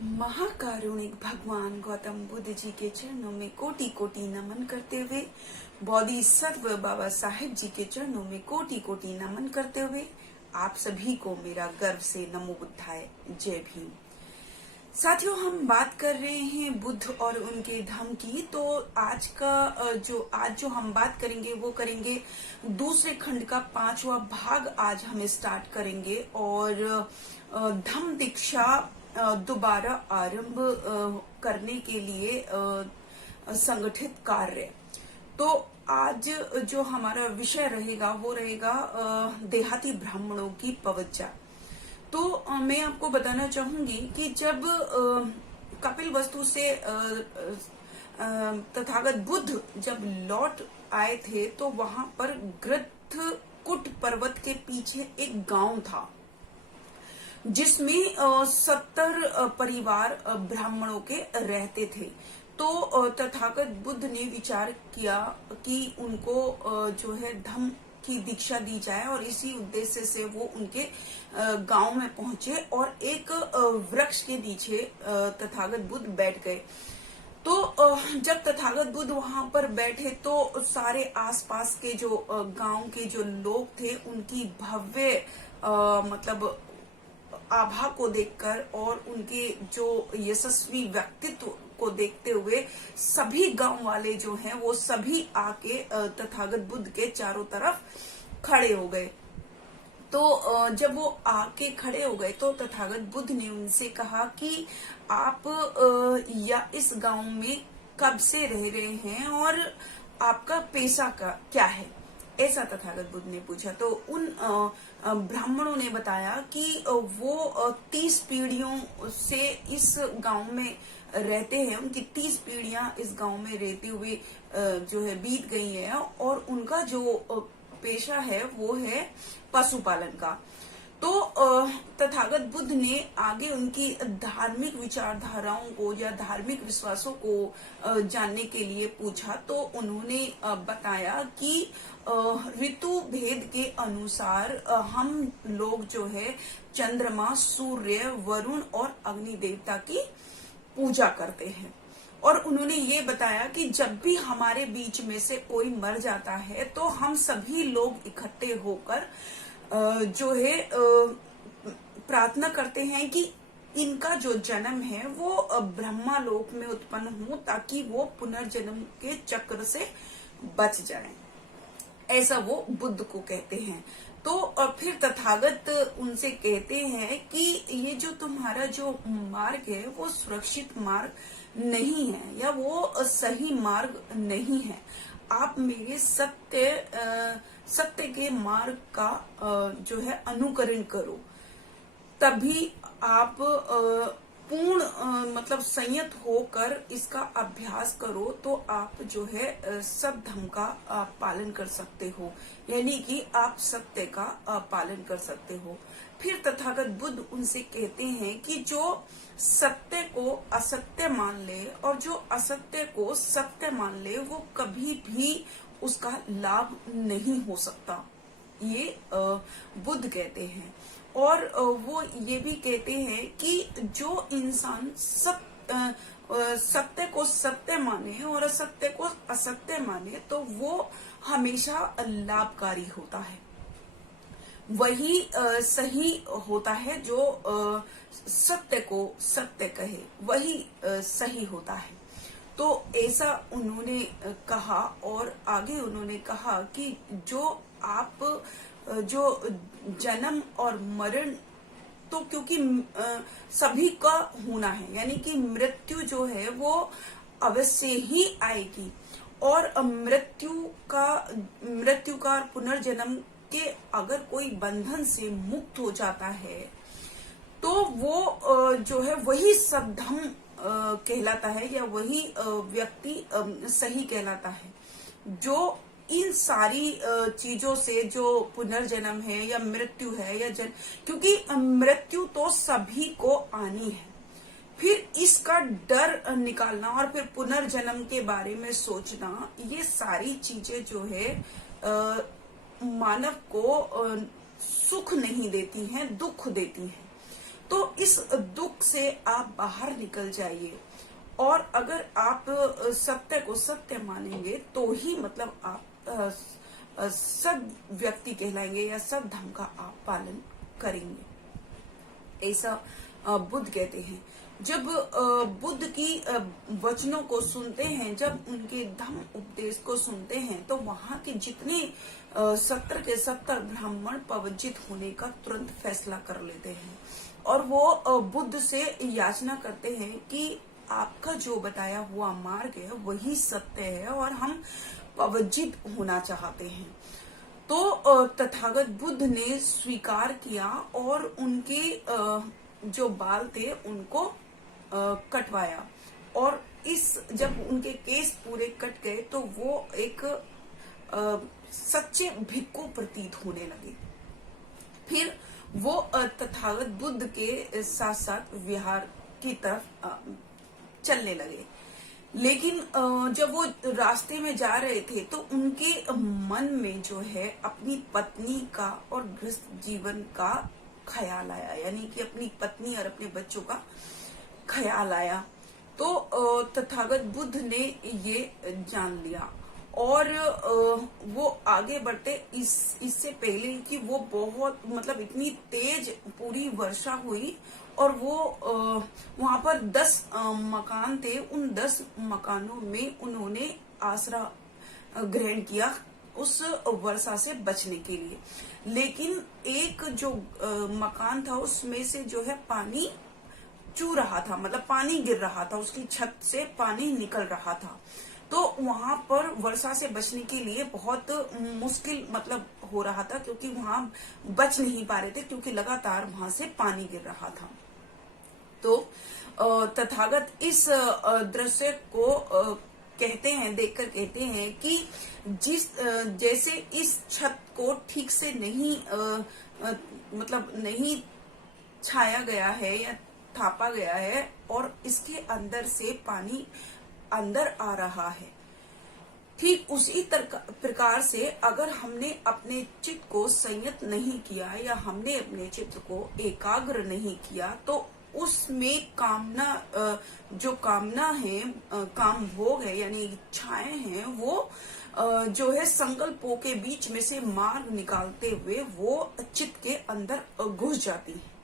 महाकारुणिक भगवान गौतम बुद्ध जी के चरणों में कोटि कोटि नमन करते हुए, बोधिसत्व बाबा साहेब जी के चरणों में कोटि कोटि नमन करते हुए आप सभी को मेरा गर्व से नमो बुद्धाय, जय भीम। साथियों, हम बात कर रहे हैं बुद्ध और उनके धम्म की। तो आज जो हम बात करेंगे वो करेंगे दूसरे खंड का 5वां भाग आज हम स्टार्ट करेंगे। और धम्म दीक्षा दोबारा आरंभ करने के लिए संगठित कार्य। तो आज जो हमारा विषय रहेगा वो रहेगा देहाती ब्राह्मणों की पवज्जा। तो मैं आपको बताना चाहूंगी कि जब कपिलवस्तु से तथागत बुद्ध जब लौट आए थे तो वहां पर गृद्धकुट पर्वत के पीछे एक गांव था जिसमें 70 परिवार ब्राह्मणों के रहते थे। तो तथागत बुद्ध ने विचार किया कि उनको जो है धम्म की दीक्षा दी जाए, और इसी उद्देश्य से वो उनके गांव में पहुंचे और एक वृक्ष के नीचे तथागत बुद्ध बैठ गए। तो जब तथागत बुद्ध वहां पर बैठे तो सारे आसपास के जो गांव के जो लोग थे उनकी भव्य मतलब आभा को देखकर और उनके जो यशस्वी व्यक्तित्व को देखते हुए सभी गांव वाले जो हैं वो सभी आके तथागत बुद्ध के चारों तरफ खड़े हो गए। तो जब वो आके खड़े हो गए तो तथागत बुद्ध ने उनसे कहा कि आप या इस गांव में कब से रह रहे हैं और आपका पेशा का क्या है, ऐसा तथागत बुद्ध ने पूछा। तो उन ब्राह्मणों ने बताया कि वो 30 पीढ़ियों से इस गांव में रहते हैं, उनकी 30 पीढ़ियां इस गांव में रहते हुए जो है बीत गई है, और उनका जो पेशा है वो है पशुपालन का। तो तथागत बुद्ध ने आगे उनकी धार्मिक विचारधाराओं को या धार्मिक विश्वासों को जानने के लिए पूछा। तो उन्होंने बताया कि ऋतु भेद के अनुसार हम लोग जो है चंद्रमा, सूर्य, वरुण और अग्नि देवता की पूजा करते हैं। और उन्होंने ये बताया कि जब भी हमारे बीच में से कोई मर जाता है तो हम सभी लोग इकट्ठे होकर जो है प्रार्थना करते हैं कि इनका जो जन्म है वो ब्रह्मा लोक में उत्पन्न हो ताकि वो पुनर्जन्म के चक्र से बच जाएं। ऐसा वो बुद्ध को कहते हैं। तो फिर तथागत उनसे कहते हैं कि ये जो तुम्हारा जो मार्ग है वो सुरक्षित मार्ग नहीं है या वो सही मार्ग नहीं है। आप मेरे सत्य के मार्ग का जो है अनुकरण करो, तभी आप पूर्ण मतलब संयत होकर इसका अभ्यास करो तो आप जो है सब धर्म का पालन कर सकते हो, यानी कि आप सत्य का पालन कर सकते हो। फिर तथागत बुद्ध उनसे कहते हैं कि जो सत्य को असत्य मान ले और जो असत्य को सत्य मान ले वो कभी भी उसका लाभ नहीं हो सकता, ये बुद्ध कहते हैं। और वो ये भी कहते हैं कि जो इंसान सत्य को सत्य माने और असत्य को असत्य माने तो वो हमेशा लाभकारी होता है, वही सही होता है। जो सत्य को सत्य कहे वही सही होता है। तो ऐसा उन्होंने कहा। और आगे उन्होंने कहा कि जो आप जो जन्म और मरण तो क्योंकि सभी का होना है, यानी कि मृत्यु जो है वो अवश्य ही आएगी, और मृत्यु का पुनर्जन्म के अगर कोई बंधन से मुक्त हो जाता है तो वो जो है वही सद्धम कहलाता है या वही व्यक्ति सही कहलाता है, जो इन सारी चीजों से जो पुनर्जन्म है या मृत्यु है या क्योंकि मृत्यु तो सभी को आनी है। फिर इसका डर निकालना और फिर पुनर्जन्म के बारे में सोचना, ये सारी चीजें जो है मानव को सुख नहीं देती हैं, दुख देती हैं। तो इस दुख से आप बाहर निकल जाइए, और अगर आप सत्य को सत्य मानेंगे तो ही मतलब आप सद व्यक्ति कहलाएंगे या सद धर्म का आप पालन करेंगे, ऐसा बुद्ध कहते हैं। जब बुद्ध की वचनों को सुनते हैं, जब उनके धम्म उपदेश को सुनते हैं, तो वहां के जितने 70 के 70 ब्राह्मण पवजित होने का तुरंत फैसला कर लेते हैं, और वो बुद्ध से याचना करते हैं कि आपका जो बताया हुआ मार्ग है वही सत्य है और हम पवजित होना चाहते हैं। तो तथागत बुद्ध ने स्वीकार किया और उनके जो बाल थे उनको कटवाया, और जब उनके केस पूरे कट गए तो वो एक सच्चे भिक्खु प्रतीत होने लगे। फिर वो तथागत बुद्ध के साथ साथ विहार की तरफ चलने लगे। लेकिन जब वो रास्ते में जा रहे थे तो उनके मन में जो है अपनी पत्नी का और गृहस्थ जीवन का ख्याल आया, यानी कि अपनी पत्नी और अपने बच्चों का ख्याल आया। तो तथागत बुद्ध ने ये जान लिया, और वो आगे बढ़ते इससे पहले कि वो बहुत मतलब इतनी तेज पूरी वर्षा हुई, और वो वहां पर 10 मकान थे। उन 10 मकानों में उन्होंने आसरा ग्रहण किया उस वर्षा से बचने के लिए। लेकिन एक जो मकान था उसमें से जो है पानी चू रहा था, मतलब पानी गिर रहा था, उसकी छत से पानी निकल रहा था। तो वहां पर वर्षा से बचने के लिए बहुत मुश्किल मतलब हो रहा था, क्योंकि वहां बच नहीं पा रहे थे, क्योंकि लगातार वहां से पानी गिर रहा था। तो तथागत इस दृश्य को कहते हैं, देखकर कहते हैं कि जैसे इस छत को ठीक से नहीं मतलब नहीं छाया गया है या थापा गया है, और इसके अंदर से पानी अंदर आ रहा है, ठीक उसी प्रकार से अगर हमने अपने चित्त को संयत नहीं किया या हमने अपने चित्त को एकाग्र नहीं किया, तो उसमें कामना जो कामना है, काम भोग है, यानी इच्छाएं हैं, वो जो है संकल्पों के बीच में से मार्ग निकालते हुए वो चित्त के अंदर घुस जाती है।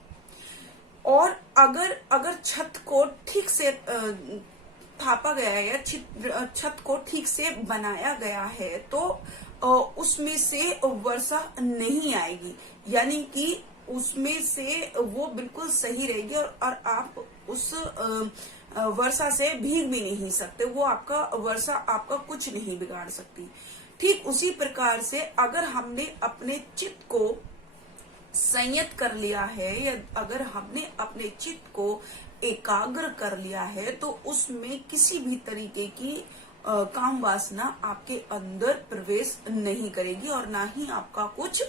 और अगर छत को ठीक से थापा गया है या छत को ठीक से बनाया गया है, तो उसमें से वर्षा नहीं आएगी, यानी कि उसमें से वो बिल्कुल सही रहेगी, और आप उस वर्षा से भीग भी नहीं सकते। वो आपका वर्षा आपका कुछ नहीं बिगाड़ सकती। ठीक उसी प्रकार से अगर हमने अपने चित्त को संयत कर लिया है, या अगर हमने अपने चित्त को एकाग्र कर लिया है, तो उसमें किसी भी तरीके की काम वासना आपके अंदर प्रवेश नहीं करेगी, और ना ही आपका कुछ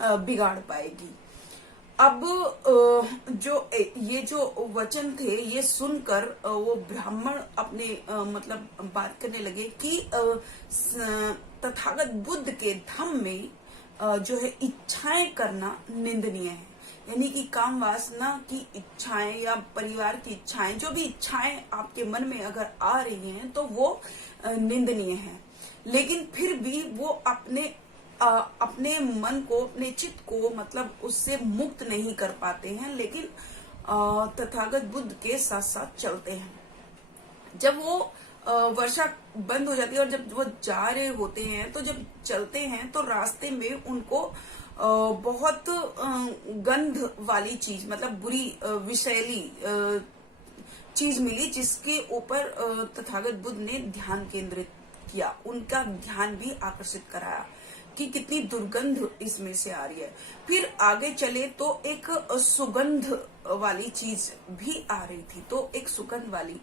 बिगाड़ पाएगी। अब ये जो वचन थे, ये सुनकर वो ब्राह्मण अपने मतलब बात करने लगे कि तथागत बुद्ध के धम्म में जो है इच्छाएं करना निंदनीय है, यानी कि काम वासना की इच्छाएं या परिवार की इच्छाएं, जो भी इच्छाएं आपके मन में अगर आ रही हैं तो वो निंदनीय है। लेकिन फिर भी वो अपने मन को, अपने चित्त को मतलब उससे मुक्त नहीं कर पाते हैं, लेकिन तथागत बुद्ध के साथ साथ चलते हैं। जब वो वर्षा बंद हो जाती है और जब वो जा रहे होते हैं, तो जब चलते हैं तो रास्ते में उनको बहुत गंध वाली चीज, मतलब बुरी विषैली चीज मिली, जिसके ऊपर तथागत बुद्ध ने ध्यान केंद्रित किया, उनका ध्यान भी आकर्षित कराया कि कितनी दुर्गंध इसमें से आ रही है। फिर आगे चले तो एक सुगंध वाली चीज भी आ रही थी, तो एक सुगंध वाली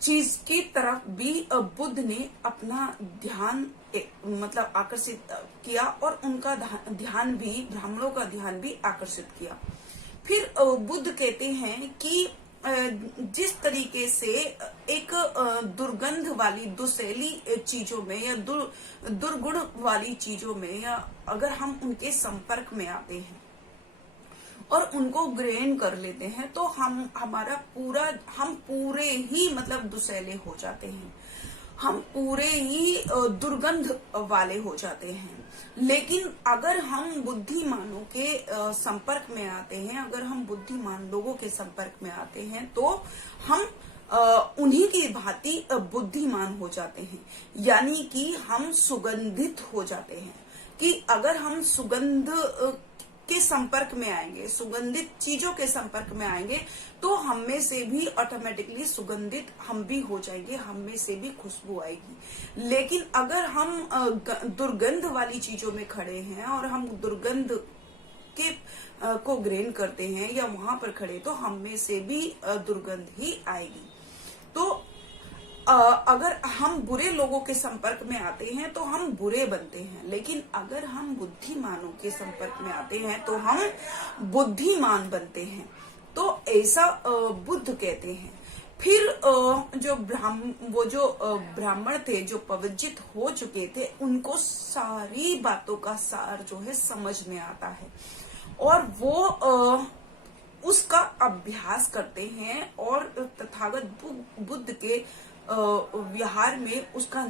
चीज की तरफ भी बुद्ध ने अपना ध्यान मतलब आकर्षित किया, और उनका ध्यान भी, ब्राह्मणों का ध्यान भी आकर्षित किया। फिर बुद्ध कहते हैं कि जिस तरीके से एक दुर्गंध वाली, दुसैली चीजों में या दुर्गुण वाली चीजों में, या अगर हम उनके संपर्क में आते हैं और उनको ग्रहण कर लेते हैं तो हम पूरे ही मतलब दुसैले हो जाते हैं, हम पूरे ही दुर्गंध वाले हो जाते हैं। लेकिन अगर हम बुद्धिमानों के संपर्क में आते हैं, अगर हम बुद्धिमान लोगों के संपर्क में आते हैं तो हम उन्हीं की भांति बुद्धिमान हो जाते हैं, यानी कि हम सुगंधित हो जाते हैं। कि अगर हम सुगंध के संपर्क में आएंगे, सुगंधित चीजों के संपर्क में आएंगे तो हम में से भी ऑटोमेटिकली सुगंधित हम भी हो जाएंगे, हम में से भी खुशबू आएगी। लेकिन अगर हम दुर्गंध वाली चीजों में खड़े हैं और हम दुर्गंध के को ग्रहण करते हैं या वहां पर खड़े, तो हम में से भी दुर्गंध ही आएगी। तो अगर हम बुरे लोगों के संपर्क में आते हैं तो हम बुरे बनते हैं, लेकिन अगर हम बुद्धिमानों के संपर्क में आते हैं तो हम बुद्धिमान बनते हैं। तो ऐसा बुद्ध कहते हैं। फिर जो ब्राह्मण थे, जो पविजित हो चुके थे, उनको सारी बातों का सार जो है समझ में आता है और वो उसका अभ्यास करते हैं और तथागत बुद्ध के व्यवहार में उसका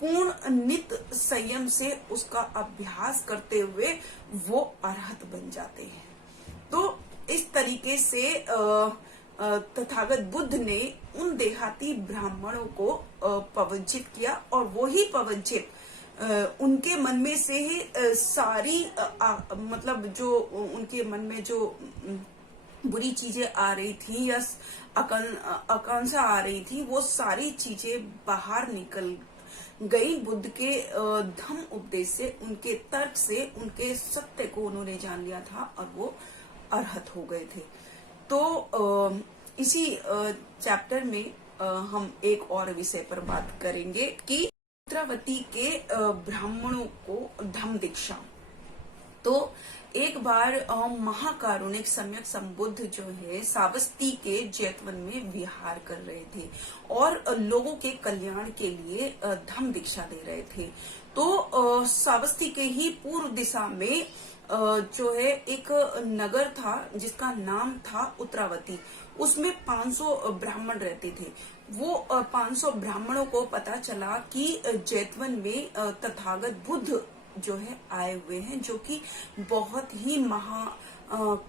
पूर्ण नित संयम से उसका अभ्यास करते हुए वो अरहत बन जाते हैं। तो इस तरीके से तथागत बुद्ध ने उन देहाती ब्राह्मणों को पविजित किया और वही पविजित उनके मन में से ही सारी मतलब जो उनके मन में जो बुरी चीजें आ रही थी या आकांक्षा आ रही थी, वो सारी चीजें बाहर निकल गई। बुद्ध के धम्म उपदेश से, उनके तर्क से, उनके सत्य को उन्होंने जान लिया था और वो अरहत हो गए थे। तो इसी चैप्टर में हम एक और विषय पर बात करेंगे कि उत्तरावती के ब्राह्मणों को धम्म दीक्षा। तो एक बार महाकारुणिक सम्यक संबुद्ध जो है सावस्ती के जैतवन में विहार कर रहे थे और लोगों के कल्याण के लिए धम्म दीक्षा दे रहे थे। तो सावस्ती के ही पूर्व दिशा में जो है एक नगर था जिसका नाम था उत्तरावती। उसमें 500 ब्राह्मण रहते थे। वो 500 ब्राह्मणों को पता चला कि जैतवन में तथागत बुद्ध जो है आए हुए हैं, जो कि बहुत ही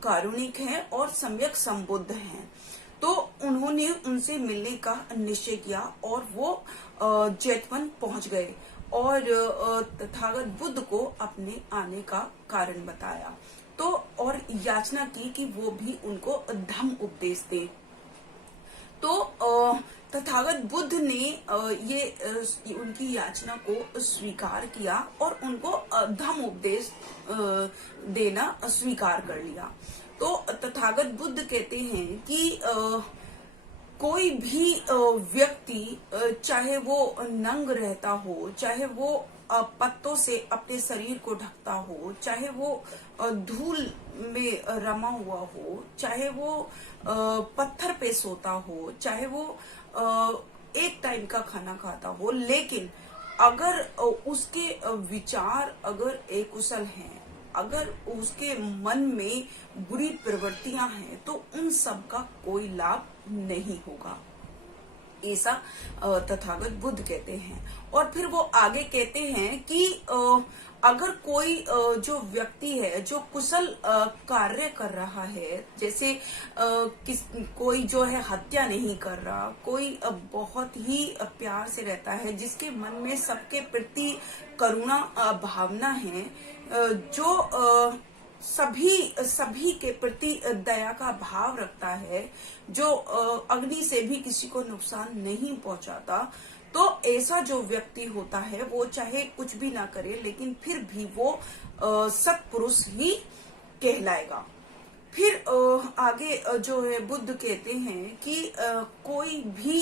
कारुणिक हैं और सम्यक संबुद्ध हैं। तो उन्होंने उनसे मिलने का निश्चय किया और वो जैतवन पहुंच गए और तथागत बुद्ध को अपने आने का कारण बताया। तो और याचना की कि वो भी उनको धम्म उपदेश दे। तो तथागत बुद्ध ने ये उनकी याचना को स्वीकार किया और उनको धम्म उपदेश देना स्वीकार कर लिया। तो तथागत बुद्ध कहते हैं कि कोई भी व्यक्ति, चाहे वो नंग रहता हो, चाहे वो पत्तों से अपने शरीर को ढकता हो, चाहे वो धूल में रमा हुआ हो, चाहे वो पत्थर पे सोता हो, चाहे वो एक टाइम का खाना खाता हो, लेकिन अगर उसके विचार अगर अकुशल हैं, अगर उसके मन में बुरी प्रवृत्तियां हैं, तो उन सब का कोई लाभ नहीं होगा, ऐसा तथागत बुद्ध कहते हैं। और फिर वो आगे कहते हैं कि अगर कोई जो व्यक्ति है जो कुशल कार्य कर रहा है, जैसे कोई जो है हत्या नहीं कर रहा, कोई बहुत ही प्यार से रहता है, जिसके मन में सबके प्रति करुणा भावना है, जो सभी के प्रति दया का भाव रखता है, जो अग्नि से भी किसी को नुकसान नहीं पहुंचाता, तो ऐसा जो व्यक्ति होता है वो चाहे कुछ भी ना करे, लेकिन फिर भी वो सत्पुरुष ही कहलाएगा। फिर आगे जो है बुद्ध कहते हैं कि कोई भी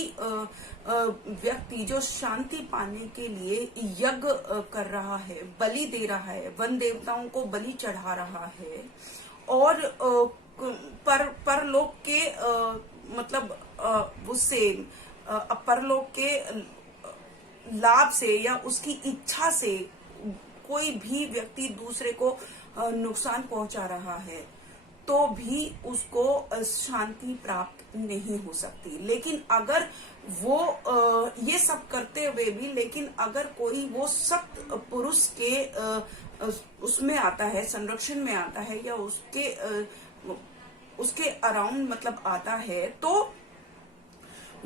व्यक्ति जो शांति पाने के लिए यज्ञ कर रहा है, बलि दे रहा है, वन देवताओं को बलि चढ़ा रहा है और परलोक के मतलब उससे परलोक के लाभ से या उसकी इच्छा से कोई भी व्यक्ति दूसरे को नुकसान पहुंचा रहा है तो भी उसको शांति प्राप्त नहीं हो सकती। लेकिन अगर वो ये सब करते हुए भी, लेकिन अगर कोई वो सत पुरुष के उसमें आता है, संरक्षण में आता है, या उसके अराउंड मतलब आता है, तो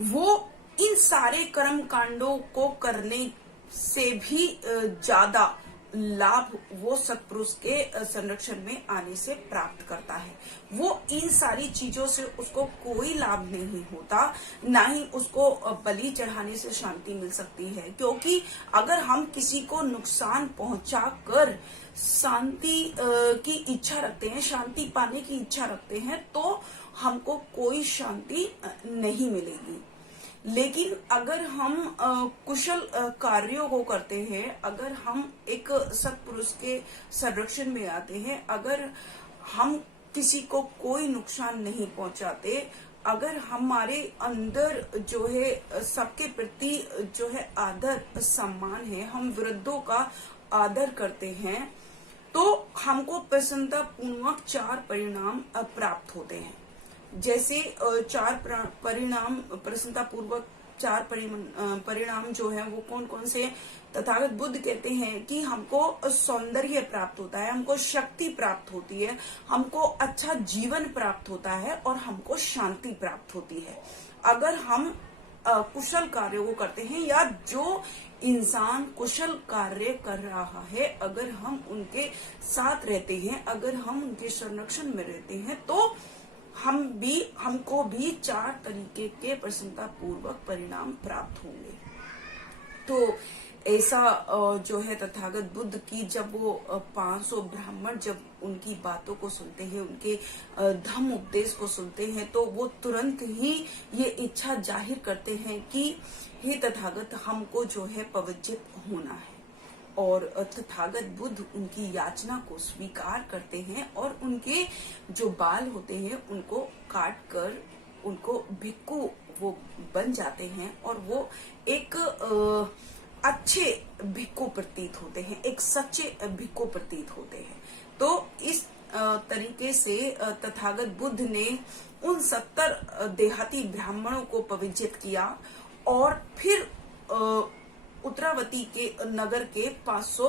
वो इन सारे कर्म कांडों को करने से भी ज्यादा लाभ वो सत्पुरुष के संरक्षण में आने से प्राप्त करता है। वो इन सारी चीजों से उसको कोई लाभ नहीं होता, ना ही उसको बलि चढ़ाने से शांति मिल सकती है। क्योंकि अगर हम किसी को नुकसान पहुंचा कर शांति की इच्छा रखते हैं, शांति पाने की इच्छा रखते हैं, तो हमको कोई शांति नहीं मिलेगी। लेकिन अगर हम कुशल कार्यों को करते हैं, अगर हम एक सत्पुरुष के संरक्षण में आते हैं, अगर हम किसी को कोई नुकसान नहीं पहुंचाते, अगर हमारे अंदर जो है सबके प्रति जो है आदर सम्मान है, हम वृद्धों का आदर करते हैं, तो हमको प्रसन्नता पूर्वक 4 परिणाम प्राप्त होते हैं। जैसे 4 परिणाम प्रसन्नता पूर्वक 4 परिणाम जो है वो कौन कौन से? तथागत बुद्ध कहते हैं कि हमको सौंदर्य प्राप्त होता है, हमको शक्ति प्राप्त होती है, हमको अच्छा जीवन प्राप्त होता है, और हमको शांति प्राप्त होती है अगर हम कुशल कार्यों को करते हैं, या जो इंसान कुशल कार्य कर रहा है अगर हम उनके साथ रहते हैं, अगर हम उनके संरक्षण में रहते हैं, तो हमको भी 4 तरीके के प्रसन्नता पूर्वक परिणाम प्राप्त होंगे। तो ऐसा जो है तथागत बुद्ध की जब वो 500 ब्राह्मण जब उनकी बातों को सुनते हैं, उनके धम्म उपदेश को सुनते हैं, तो वो तुरंत ही ये इच्छा जाहिर करते हैं कि हे तथागत, हमको जो है पवित्र होना है। और तथागत बुद्ध उनकी याचना को स्वीकार करते हैं और उनके जो बाल होते हैं उनको काट कर उनको भिक्खु वो बन जाते हैं, और वो एक अच्छे भिक्खु प्रतीत होते हैं, एक सच्चे भिक्खु प्रतीत होते हैं। तो इस तरीके से तथागत बुद्ध ने उन 70 देहाती ब्राह्मणों को पवित्र किया, और फिर उत्तरावती के नगर के 500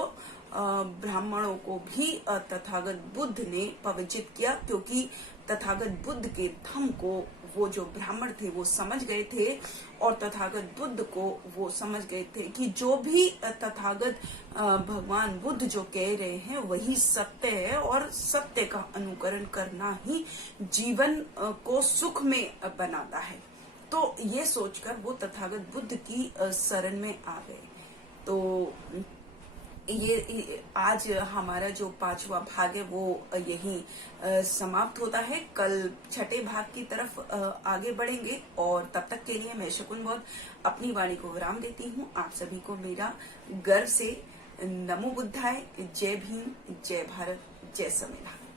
ब्राह्मणों को भी तथागत बुद्ध ने पवित्र किया, क्योंकि तथागत बुद्ध के धम्म को वो जो ब्राह्मण थे वो समझ गए थे, और तथागत बुद्ध को वो समझ गए थे कि जो भी तथागत भगवान बुद्ध जो कह रहे हैं वही सत्य है, और सत्य का अनुकरण करना ही जीवन को सुख में बनाता है। तो ये सोचकर वो तथागत बुद्ध की शरण में आ गए। तो ये आज हमारा जो 5वां भाग है वो यही समाप्त होता है। कल 6ठे भाग की तरफ आगे बढ़ेंगे, और तब तक के लिए मैं शकुन बौद्ध अपनी वाणी को विराम देती हूँ। आप सभी को मेरा गर्व से नमो बुद्धाय, जय भीम, जय भारत, जय संविधान।